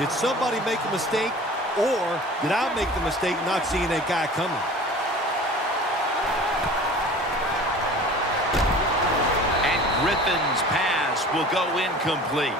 Did somebody make a mistake, or did I make the mistake not seeing that guy coming? And Griffin's pass will go incomplete.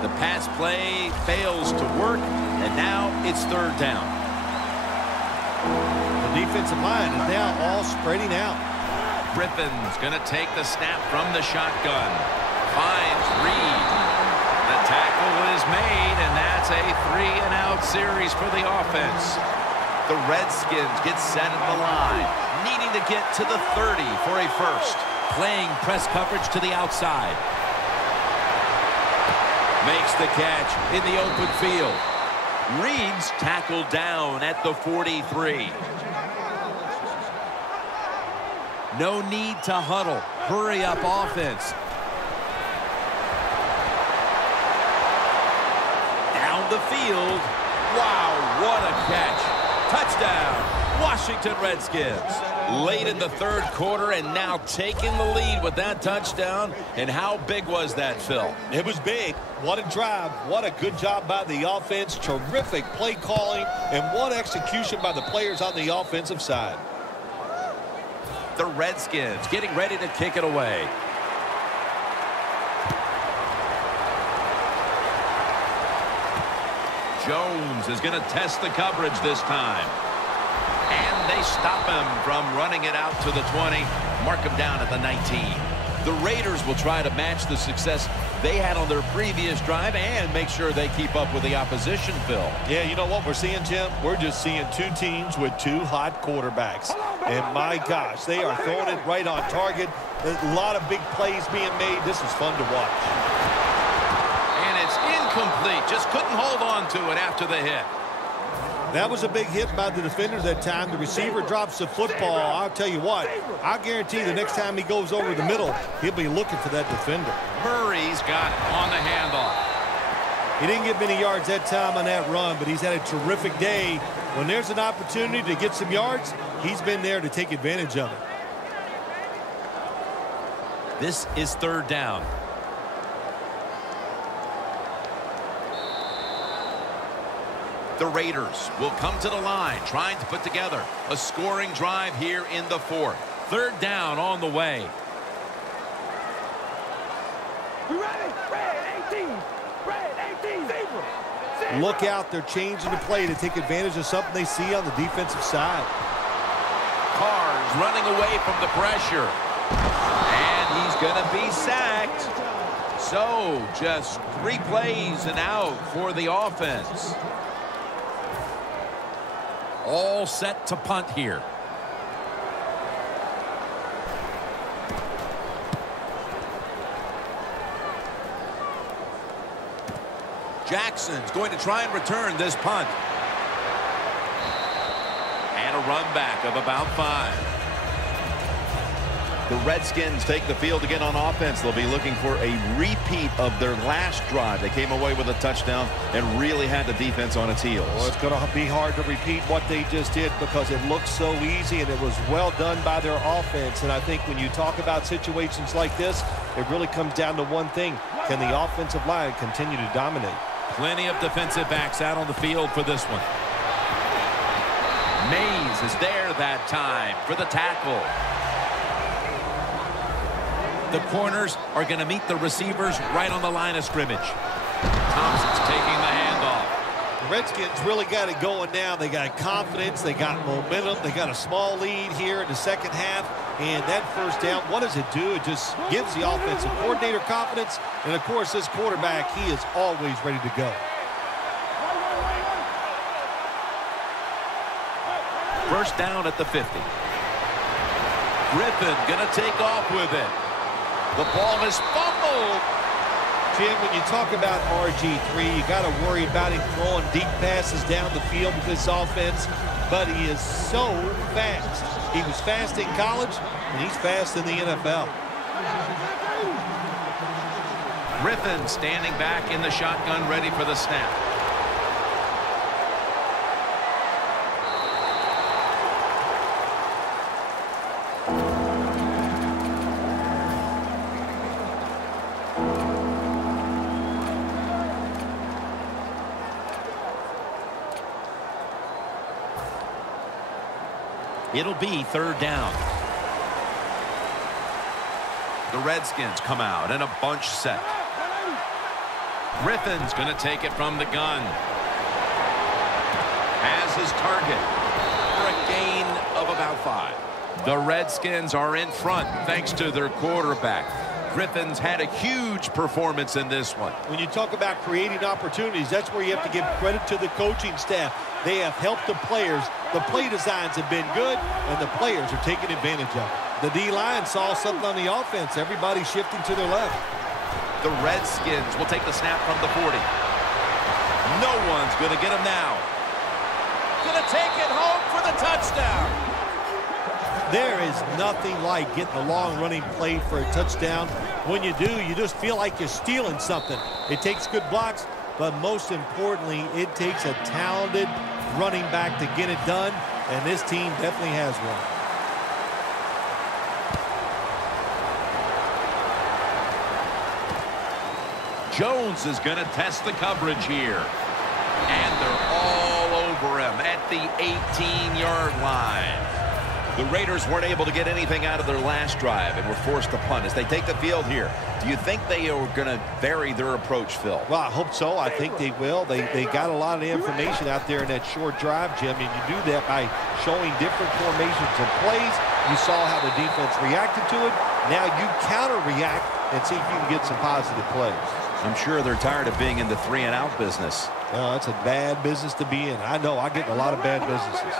The pass play fails to work, and now it's third down. The defensive line is now all spreading out. Griffin's going to take the snap from the shotgun. Finds Reed. The tackle is made, and that's a 3-and-out series for the offense. The Redskins get set at the line, needing to get to the 30 for a first. Playing press coverage to the outside. Makes the catch in the open field. Reed's tackled down at the 43. No need to huddle. Hurry up offense. Down the field. Wow, what a catch. Touchdown, Washington Redskins. Late in the third quarter and now taking the lead with that touchdown. And how big was that, Phil? It was big. What a drive. What a good job by the offense. Terrific play calling. And what execution by the players on the offensive side. The Redskins getting ready to kick it away. Jones is going to test the coverage this time. And they stop him from running it out to the 20. Mark him down at the 19. The Raiders will try to match the success they had on their previous drive and make sure they keep up with the opposition, Phil. Yeah, you know what we're seeing, Jim? We're just seeing two teams with two hot quarterbacks. And my gosh, they are throwing it right on target. A lot of big plays being made. This is fun to watch. And it's incomplete. Just couldn't hold on to it after the hit. That was a big hit by the defenders that time. The receiver drops the football. I'll tell you what, I guarantee the next time he goes over the middle, he'll be looking for that defender. Murray's got it on the handoff. He didn't get many yards that time on that run, but he's had a terrific day. When there's an opportunity to get some yards, he's been there to take advantage of it. This is third down. The Raiders will come to the line, trying to put together a scoring drive here in the fourth. Third down on the way. We ready? Red 18. Red 18. Zebra. Look out. They're changing the play to take advantage of something they see on the defensive side. Carr's running away from the pressure. And he's going to be sacked. So just 3 plays and out for the offense. All set to punt here. Jackson's going to try and return this punt. And a run back of about 5. The Redskins take the field again on offense. They'll be looking for a repeat of their last drive. They came away with a touchdown and really had the defense on its heels. Well, it's going to be hard to repeat what they just did because it looks so easy and it was well done by their offense. And I think when you talk about situations like this, it really comes down to one thing. Can the offensive line continue to dominate? Plenty of defensive backs out on the field for this one. Mays is there that time for the tackle. The corners are going to meet the receivers right on the line of scrimmage. Thompson's taking the handoff. The Redskins really got it going now. They got confidence. They got momentum. They got a small lead here in the second half. And that first down, what does it do? It just gives the offensive coordinator confidence. And, of course, this quarterback, he is always ready to go. First down at the 50. Griffin going to take off with it. The ball is fumbled. Jim, when you talk about RG3, you got to worry about him throwing deep passes down the field with this offense, but he is so fast. He was fast in college, and he's fast in the NFL. Griffin standing back in the shotgun, ready for the snap. It'll be 3rd down. The Redskins come out in a bunch set. Griffin's going to take it from the gun. Has his target for a gain of about 5. The Redskins are in front thanks to their quarterback. Griffin's had a huge performance in this one. When you talk about creating opportunities, that's where you have to give credit to the coaching staff. They have helped the players. The play designs have been good, and the players are taking advantage of it. The D-line saw something on the offense. Everybody shifting to their left. The Redskins will take the snap from the 40. No one's going to get him now. Going to take it home for the touchdown. There is nothing like getting a long running play for a touchdown. When you do, you just feel like you're stealing something. It takes good blocks, but most importantly, it takes a talented running back to get it done, and this team definitely has one. Jones is going to test the coverage here. And they're all over him at the 18-yard line. The Raiders weren't able to get anything out of their last drive and were forced to punt as they take the field here. Do you think they are going to vary their approach, Phil? Well, I hope so. I think they will. They got a lot of information out there in that short drive, Jim, and you do that by showing different formations and plays. You saw how the defense reacted to it. Now you counter-react and see if you can get some positive plays. I'm sure they're tired of being in the 3-and-out business. That's a bad business to be in. I know. I get in a lot of bad businesses.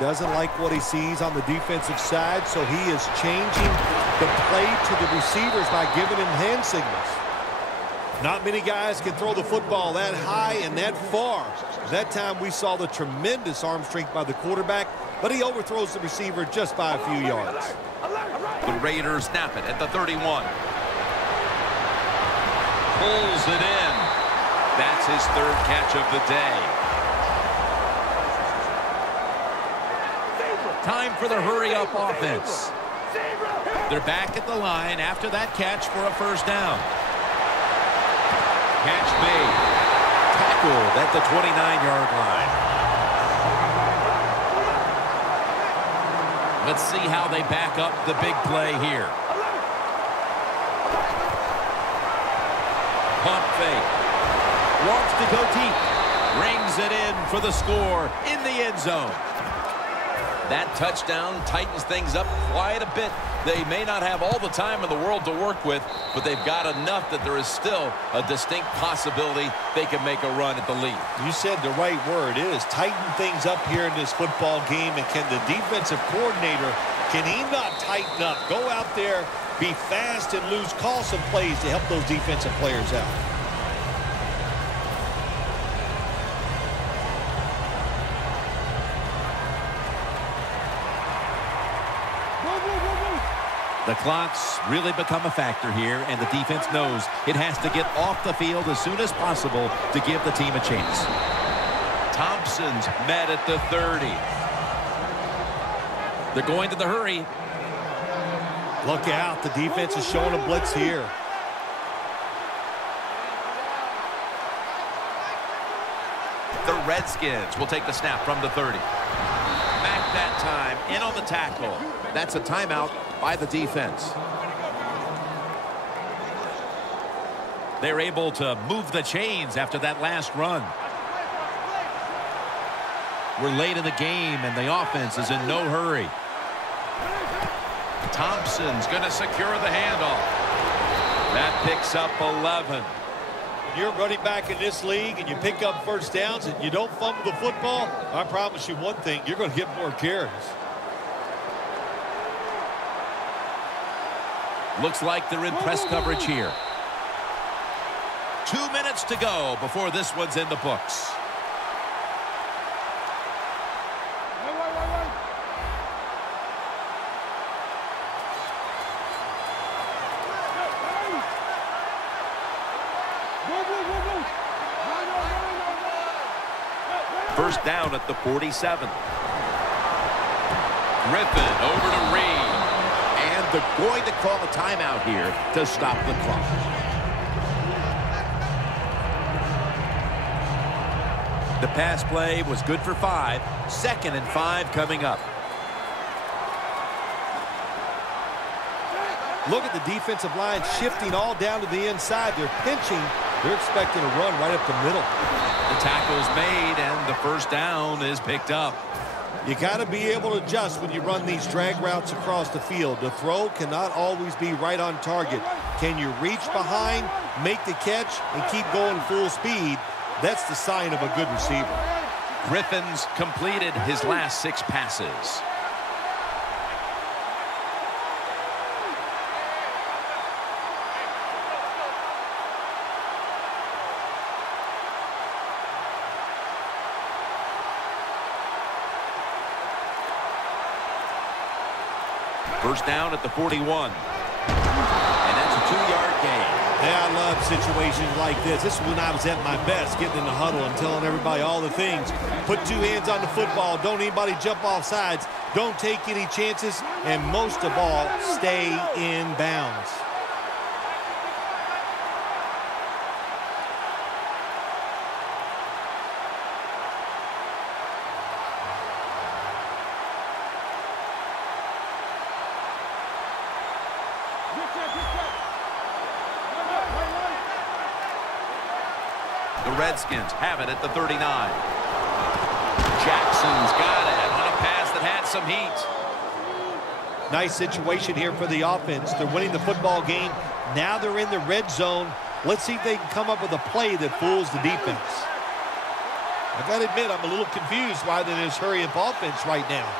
Doesn't like what he sees on the defensive side, so he is changing the play to the receivers by giving him hand signals. Not many guys can throw the football that high and that far. That time we saw the tremendous arm strength by the quarterback, but he overthrows the receiver just by a few yards. The Raiders snap it at the 31. Pulls it in. That's his 3rd catch of the day. Time for the hurry-up offense. They're back at the line after that catch for a 1st down. Catch made. Tackled at the 29-yard line. Let's see how they back up the big play here. Pump fake. Wants to go deep. Brings it in for the score in the end zone. That touchdown tightens things up quite a bit. They may not have all the time in the world to work with, but they've got enough that there is still a distinct possibility they can make a run at the lead. You said the right word. It is tighten things up here in this football game, and can the defensive coordinator, can he not tighten up? Go out there, be fast and loose, call some plays to help those defensive players out. The clock's really become a factor here, and the defense knows it has to get off the field as soon as possible to give the team a chance. Thompson's met at the 30. They're going to the hurry. Look out. The defense is showing a blitz here. The Redskins will take the snap from the 30. Back that time, in on the tackle. That's a timeout by the defense. They're able to move the chains after that last run. We're late in the game, and the offense is in no hurry. Thompson's going to secure the handoff. That picks up 11. You're running back in this league and you pick up 1st downs and you don't fumble the football, I promise you one thing, you're going to get more carries. Looks like they're in press coverage here. 2 minutes to go before this one's in the books. First down at the 47. Griffin over to Reed. And they're going to call a timeout here to stop the clock. The pass play was good for 5. 2nd and 5 coming up. Look at the defensive line shifting all down to the inside. They're pinching. They're expecting a run right up the middle. The tackle's made, and the first down is picked up. You got to be able to adjust when you run these drag routes across the field. The throw cannot always be right on target. Can you reach behind, make the catch, and keep going full speed? That's the sign of a good receiver. Griffin's completed his last 6 passes. First down at the 41. And that's a 2-yard gain. Yeah, I love situations like this. This is when I was at my best, getting in the huddle and telling everybody all the things. Put 2 hands on the football. Don't anybody jump off sides. Don't take any chances. And most of all, stay in bounds. The Redskins have it at the 39. Jackson's got it on a pass that had some heat. Nice situation here for the offense. They're winning the football game. Now they're in the red zone. Let's see if they can come up with a play that fools the defense. I got to admit, I'm a little confused why they're in this hurry-up offense right now.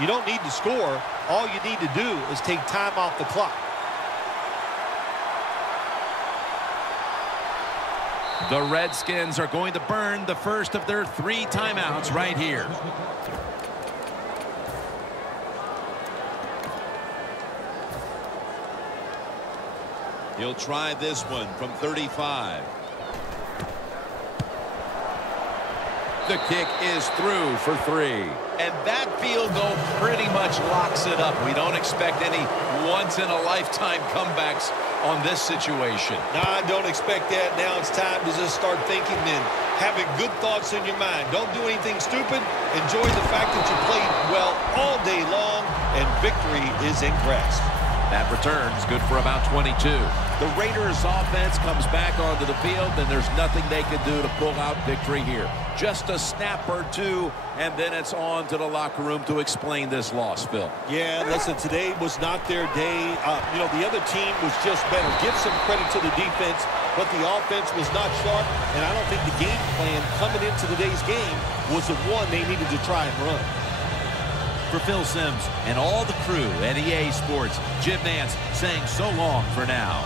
You don't need to score. All you need to do is take time off the clock. The Redskins are going to burn the first of their 3 timeouts right here. He'll try this one from 35. The kick is through for 3. And that field goal pretty much locks it up. We don't expect any once-in-a-lifetime comebacks on this situation. No, I don't expect that. Now it's time to just start thinking and having good thoughts in your mind. Don't do anything stupid. Enjoy the fact that you played well all day long, and victory is in grasp. That return's good for about 22. The Raiders offense comes back onto the field, and there's nothing they can do to pull out victory here. Just a snap or 2, and then it's on to the locker room to explain this loss, Phil. Yeah, listen, today was not their day. The other team was just better. Give some credit to the defense, but the offense was not sharp, and I don't think the game plan coming into today's game was the one they needed to try and run. For Phil Simms and all the crew at EA Sports, Jim Nance saying so long for now.